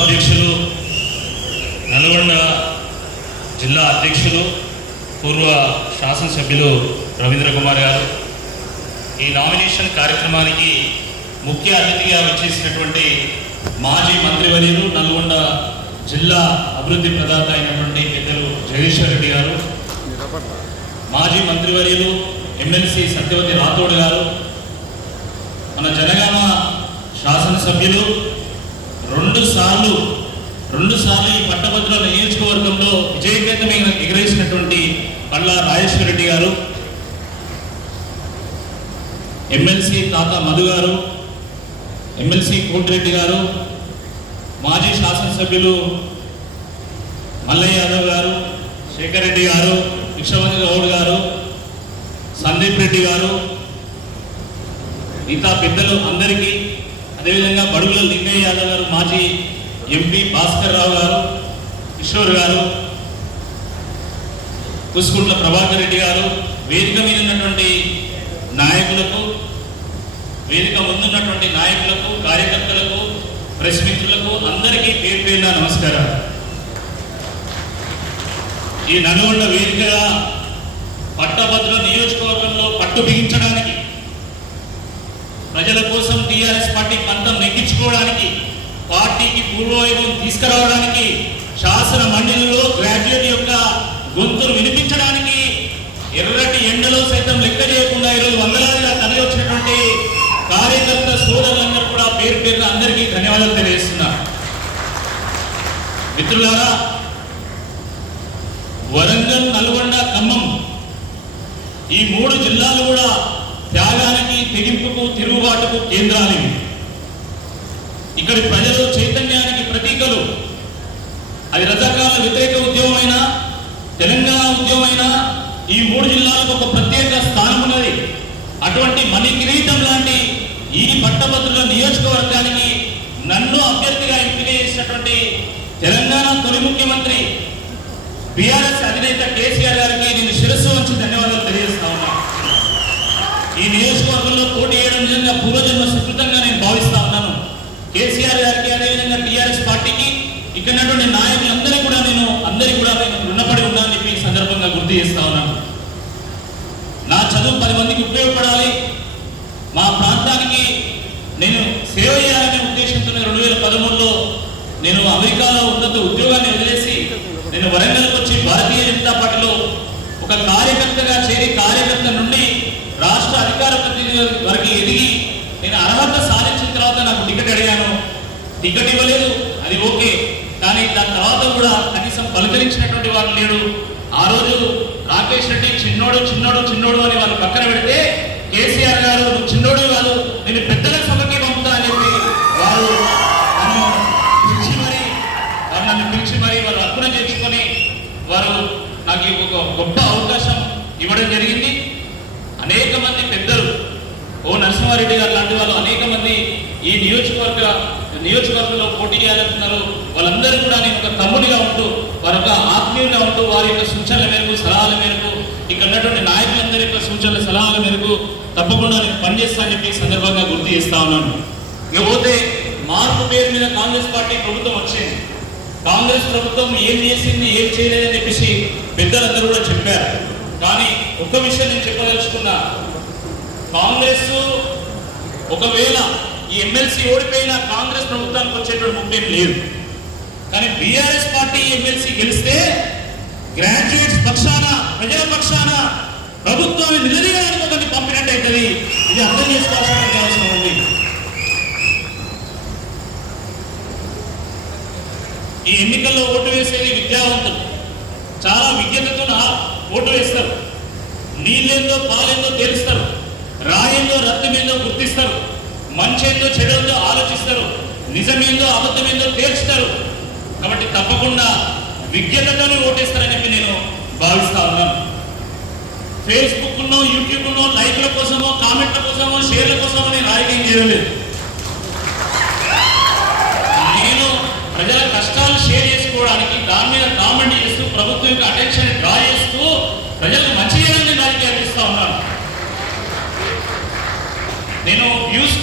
అధ్యక్షులు నల్గొండ జిల్లా అధ్యక్షులు పూర్వ శాసనసభ్యులు రవీంద్ర కుమార్ గారు. ఈ నామినేషన్ కార్యక్రమానికి ముఖ్య అతిథిగా వచ్చేసినటువంటి మాజీ మంత్రివర్యులు నల్గొండ జిల్లా అభివృద్ధి ప్రదాత అయినటువంటి పెద్దలు జగదీశ్వర్ రెడ్డి గారు మాజీ మంత్రివర్యులు ఎమ్మెల్సీ సత్యవతి రాథోడ్ గారు మన జనగామ శాసనసభ్యులు రెండు సార్లు రెండు సార్లు ఈ పట్టభద్రుల నియోజకవర్గంలో విజయకేంద్రమైన ఎగరేసినటువంటి పల్లా రాజేశ్వర రెడ్డి గారు ఎమ్మెల్సీ తాత మధు గారు ఎమ్మెల్సీ కోటిరెడ్డి గారు మాజీ శాసనసభ్యులు మల్లయ్య యాదవ్ గారు శేఖర్ రెడ్డి గారు విశ్వవంతి గౌడ్ గారు సందీప్ రెడ్డి గారు మిగతా పెద్దలు అందరికీ అదేవిధంగా బడుగుల లింగయ్య యాదవ్ గారు మాజీ ఎంపీ భాస్కర్ రావు గారు కిషోర్ గారు కుసుకుంట్ల ప్రభాకర్ రెడ్డి గారు వేదిక మీద ఉన్నటువంటి నాయకులకు వేదిక ముందున్నటువంటి నాయకులకు కార్యకర్తలకు ప్రెస్ మిత్రులకు అందరికీ పేరు పేరున నమస్కారం ఈ నల్గొండ వేదికగా పట్టభద్ర నియోజకవర్గంలో పట్టు బిగించడానికి ప్రజల కోసం టీఆర్ఎస్ పార్టీ పంతం నెగ్గించుకోవడానికి పార్టీకి పూర్వవైభవం తీసుకురావడానికి శాసన మండలిలో గ్రాడ్యుయేట్ యొక్క గొంతును వినిపించడానికి ఎర్రటి ఎండలో సైతం లెక్క చేయకుండా ఈరోజు వందలాదిగా తరలి వచ్చినటువంటి కార్యకర్త సోదరులందరూ కూడా పేరు పేరున అందరికీ ధన్యవాదాలు తెలియజేస్తున్నా మిత్రులారా వరంగల్ నల్గొండ ఖమ్మం ఈ మూడు జిల్లాలు కూడా త్యాగానికి తెగింపుకు తిరుగుబాటుకు కేంద్రాలు ఇక్కడి ప్రజలు చైతన్యానికి ప్రతీకలు. అది రజాకాల వ్యతిరేక ఉద్యమమైనా తెలంగాణ ఉద్యమమైనా ఈ మూడు జిల్లాలకు ఒక ప్రత్యేక స్థానం ఉన్నది. అటువంటి మణి కిరీటం లాంటి ఈ పట్టభద్రుల నియోజకవర్గానికి నన్ను అభ్యర్థిగా ఎంపిక చేసినటువంటి తెలంగాణ తొలి ముఖ్యమంత్రి బీఆర్ఎస్ అధినేత కేసీఆర్ గారికి నేను శిరస్సు వంచి ధన్యవాదాలు తెలియజేస్తాను నియోజకవర్గంలో పోటీ చేయడం నిజంగా పూర్వజన్మ సుకృతంగా నేను భావిస్తా ఉన్నాను. కేసీఆర్ గారికి అదేవిధంగా టీఆర్ఎస్ పార్టీకి ఇక్కడ ఉన్నటువంటి నాయకులందరికీ కూడా నేను అందరికీ కూడా నేను రుణపడి ఉన్నాను చెప్పి సందర్భంగా గుర్తు చేస్తా ఉన్నాను. నా చదువు పది మందికి ఉపయోగపడాలి. మా ప్రాంతానికి నేను సేవ చేయాలనే ఉద్దేశంతో రెండు వేల పదమూడులో నేను అమెరికాలో ఉన్నత ఉద్యోగాన్ని వదిలేసి నేను వరంగల్కి వచ్చి భారతీయ జనతా పార్టీలో ఒక కార్యకర్తగా టికెట్ ఇవ్వలేదు అది ఓకే. కానీ దాని తర్వాత కూడా కనీసం పలకరించినటువంటి వాడు లేడు. ఆ రోజు రాకేష్ రెడ్డి చిన్నోడు చిన్నోడు చిన్నోడు అని వాళ్ళు పక్కన పెడితే కేసీఆర్ గారు చిన్నోడు కాదు నేను పెద్దల సభకి పంపుతా అని చెప్పి వారు నన్ను పిలిచి మరి వారు నన్ను పిలిచి మరి వారు అర్పణ చేసుకొని వారు నాకు ఒక గొప్ప అవకాశం ఇవ్వడం జరిగింది. అనేక మంది పెద్దలు ఓ నరసింహారెడ్డి గారు లాంటి వాళ్ళు అనేక మంది ఈ నియోజకవర్గ నియోజకవర్గంలో పోటీ చేయాలనుకున్నారు వాళ్ళందరూ కూడా నేను ఒక తమ్ముడిగా ఉంటూ వారి యొక్క ఆత్మీయంగా ఉంటూ వారి యొక్క సూచనల మేరకు సలహాల మేరకు ఇక్కడ ఉన్నటువంటి నాయకులందరి యొక్క సూచనల సలహాల మేరకు తప్పకుండా నేను పనిచేస్తానని చెప్పి సందర్భంగా గుర్తు చేస్తా ఉన్నాను. ఇకపోతే మార్పు పేరు మీద కాంగ్రెస్ పార్టీ ప్రభుత్వం వచ్చింది. కాంగ్రెస్ ప్రభుత్వం ఏం చేసింది ఏం చేయలేదని చెప్పేసి పెద్దలందరూ కూడా చెప్పారు. కానీ ఒక్క విషయం నేను చెప్పదలుచుకున్నా. కాంగ్రెస్ ఒకవేళ ఈ ఎమ్మెల్సీ ఓడిపోయిన కాంగ్రెస్ ప్రభుత్వానికి వచ్చేటువంటి ముఖ్యం లేదు. కానీ బీఆర్ఎస్ పార్టీ ఎమ్మెల్సీ గెలిస్తే గ్రాడ్యుయేట్స్ పక్షాన ప్రజల పక్షాన ప్రభుత్వాన్ని నిలదీయడానికి ఒకటి పంపినట్టు అవుతుంది ఇది అర్థం చేసుకోవాల్సిన అవసరం ఉంది. ఈ ఎన్నికల్లో ఓటు వేసేది విద్యావంతులు. చాలా విజ్ఞతతో ఓటు వేస్తారు. నీళ్ళేందో పాలేందో తెలుస్తారు. రాయేందో రక్తమేందో గుర్తిస్తారు. మంచి ఏందో చెడేందో ఆలోచిస్తారు నిజమేందో అబద్ధమేందో తేల్చుతారు. కాబట్టి తప్పకుండా విజ్ఞతతోనే ఓటేస్తారని చెప్పి నేను భావిస్తా ఉన్నాను. ఫేస్బుక్ ఉన్నో యూట్యూబ్ ఉన్నో లైక్ల కోసమో కామెంట్ల కోసమో షేర్ల కోసమో నేను రాజకీయం చేయలేదు నేను ప్రజల కష్టాలు షేర్ చేసుకోవడానికి దాని మీద కామెంట్ చేస్తూ ప్రభుత్వం యొక్క అటెన్షన్ డ్రా చేస్తూ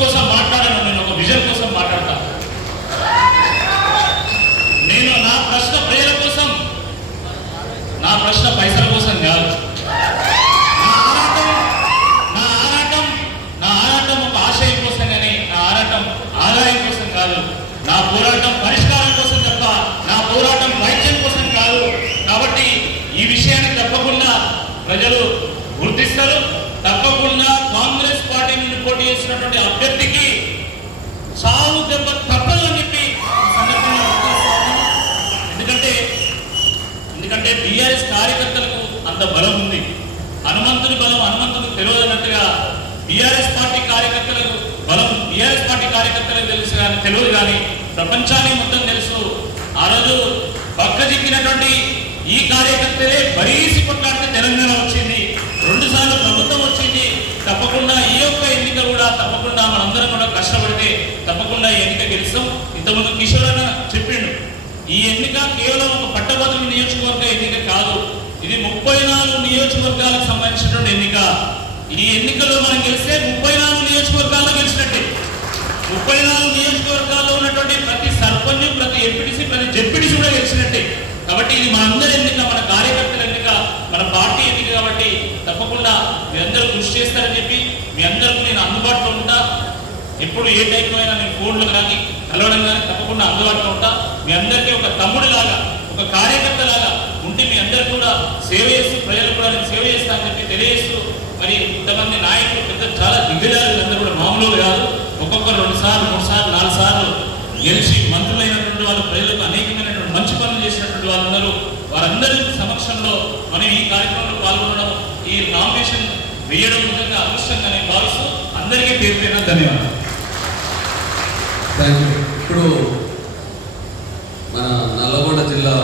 కోసం మాట్లాడను నేను ఒక విజన్ కోసం మాట్లాడతాను నేను నా ప్రశ్న ప్రేరణ కోసం నా ప్రశ్న పైసల కోసం కాదు. నా ఆరాటం నా ఆరాటం నా ఆరాటం కోసం కానీ నా ఆరాటం కోసం కాదు. నా పోరాటం పరిష్కారం కోసం తప్ప నా పోరాటం కోసం కాబట్టి ఈ విషయాన్ని తప్పకుండా ప్రజలు గుర్తిస్తారు. చేసినటువంటి అభ్యర్థికి సాగు దెబ్బ తప్పదని చెప్పి ఎందుకంటే ఎందుకంటే బీఆర్ఎస్ కార్యకర్తలకు అంత బలం ఉంది. హనుమంతుని బలం హనుమంతుడు తెలియదన్నట్టుగా బీఆర్ఎస్ పార్టీ కార్యకర్తలకు బలం బీఆర్ఎస్ పార్టీ కార్యకర్తలకు తెలుసు కానీ తెలియదు కానీ ప్రపంచానికి మొత్తం తెలుసు. ఆ రోజు పక్క చిక్కినటువంటి ఈ కార్యకర్తలే బరీసి కొట్లాడితే తెలంగాణ వచ్చింది. రెండు ప్రభుత్వం వచ్చింది తప్పకుండా ఈ యొక్క ఎన్నిక కూడా తప్పకుండా మనందరం కూడా కష్టపడితే తప్పకుండా ఈ ఎన్నిక గెలుస్తాం. ఇంతకుముందు కిషోర్ అన్న చెప్పిండు ఈ ఎన్నిక కేవలం ఒక పట్టభద్రుల నియోజకవర్గ ఎన్నిక కాదు ఇది ముప్పై నాలుగు నియోజకవర్గాలకు సంబంధించినటువంటి ఎన్నిక. ఈ ఎన్నికల్లో మనం గెలిస్తే ముప్పై నాలుగు నియోజకవర్గాల్లో గెలిచినట్టే. ముప్పై నాలుగు నియోజకవర్గాల్లో ఉన్నటువంటి ప్రతి సర్పంచ్ ప్రతి ఎంపీటీసీ ప్రతి జెడ్పీటీసీ కూడా గెలిచినట్టే. కాబట్టి ఇది మనందరి ఎన్నిక మన కార్యకర్తల ఎన్నిక మన పార్టీ ఎన్నిక కాబట్టి తప్పకుండా మీరందరూ కృషి చేస్తారని చెప్పి మీ అందరికీ నేను అందుబాటులో ఉంటా. ఎప్పుడు ఏ టైంలో అయినా నేను ఫోన్లు కానీ కలవడం కానీ తప్పకుండా అందుబాటులో ఉంటా. మీ అందరికీ ఒక తమ్ముడు లాగా ఒక కార్యకర్త లాగా ఉంటే మీ అందరు కూడా సేవ చేస్తూ ప్రజలు కూడా నేను సేవ చేస్తానని చెప్పి తెలియజేస్తూ మరి ఇంతమంది నాయకులు పెద్ద చాలా దిగ్గజాలు అందరూ కూడా మామూలు కాదు. ఒక్కొక్కరు రెండు సార్లు మూడు సార్లు నాలుగు సార్లు గెలిచి మంత్రులైనటువంటి వాళ్ళు ప్రజలకు అనేకమైనటువంటి మంచి పనులు చేసినటువంటి వాళ్ళందరూ వారందరి సమక్షంలో మనం ఈ కార్యక్రమంలో పాల్గొనడం ఈ నామినేషన్ వేయడం నిజంగా అదృష్టంగా నేను భావిస్తూ అందరికీ పేరు పేరున ధన్యవాదాలు. థ్యాంక్ యూ ఇప్పుడు మన నల్లగొండ జిల్లా